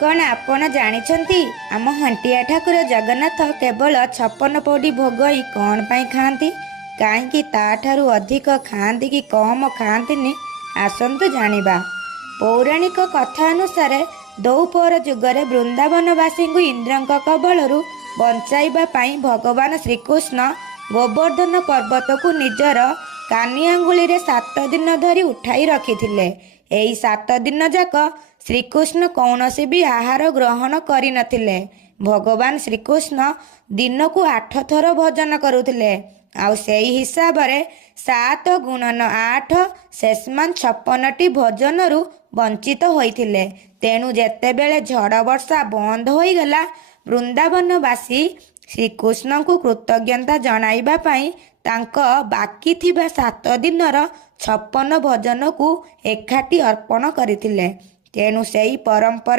कौन आपण जानिछंती आम हंटिया ठाकुर जगन्नाथ केवल 56 पौडी भोग ही कौन पाई खाती कहीं ताठारु अधिक खाती कि कम खाती आसतु जानिबा। पौराणिक कथा अनुसार द्रौपद जुगरे वृंदावनवासी इंद्र कबलरू बंचाइबा पाई भगवान श्रीकृष्ण गोवर्धन पर्वत को निजर कानी आंगुली रे 7 दिन धरी उठाई रखिथिले। एही 7 दिन जाक श्रीकृष्ण कौनसी भी आहार ग्रहण करि नथिले। भगवान श्रीकृष्ण दिन को 8 थर भोजन करुथिले। आउ सेही हिसाब रे 7 गुणन 8 शेषमान 56टी भोजनरू वंचित होइथिले। तेणु जेतेबेले झड़ वर्षा बंद होइगला वृंदावनवासी श्रीकृष्ण को कृतज्ञता जणाइबा पाई तांक बाकी थिबा 7 दिनर 56 भोजन को एकाठी अर्पण करथिले। तेणु सेही परंपरा